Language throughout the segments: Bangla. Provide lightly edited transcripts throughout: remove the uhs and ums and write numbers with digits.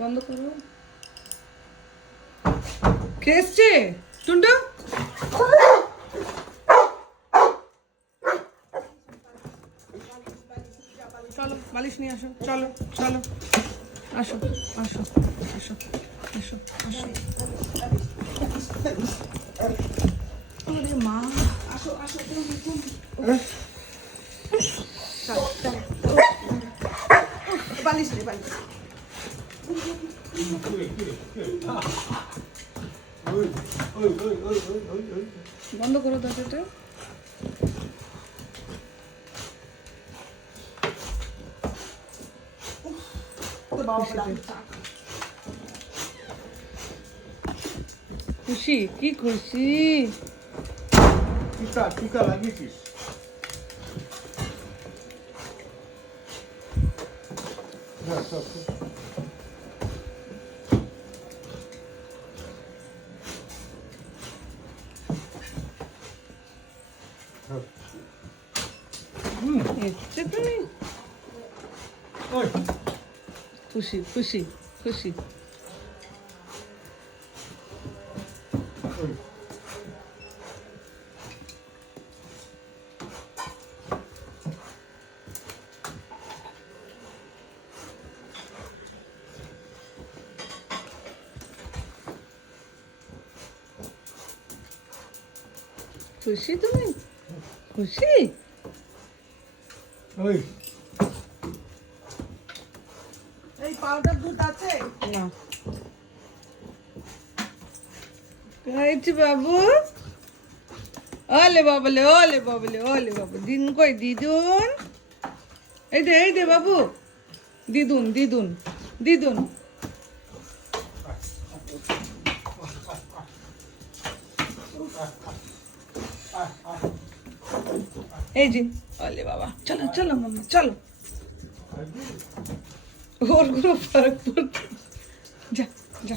বন্ধ করো। কে এসছে? টুন্টু চলো বালিশ নিয়ে আসো। চলো চলো আসো আসো আসো আসো আসো। আরে মা আসো আসো। চলো চলো বালিশ রে বালিশ। বন্ধ করো দরজাটা। খুশি কি খুশি? টিকা টিকা লাগিয়েছিস? এসছে তুমি? খুশি খুশি খুশি। খুশি তুমি? খুশি? ওই এই পাউডার দুধ আছে? না খাইছি বাবু। ওলে বাবলে ওলে বাবলে ওলে বাবু। দিন কই দিদুন? এই দে বাবু। দিদুন দিদুন দিদুন। এই যে ওলে বাবা। চলো চলো মাম্মা চলো। ওর কোনো ফারাক পড়ছে। যা যা।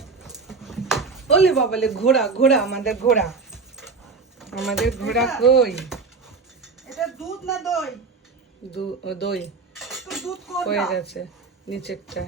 ওলে বাবালে ঘোড়া ঘোড়া আমাদের ঘোড়া। আমাদের ঘোড়া কই? এটা দুধ না দই? দই তো দুধ হয়ে কোনটা? গেছে নিচেরটা।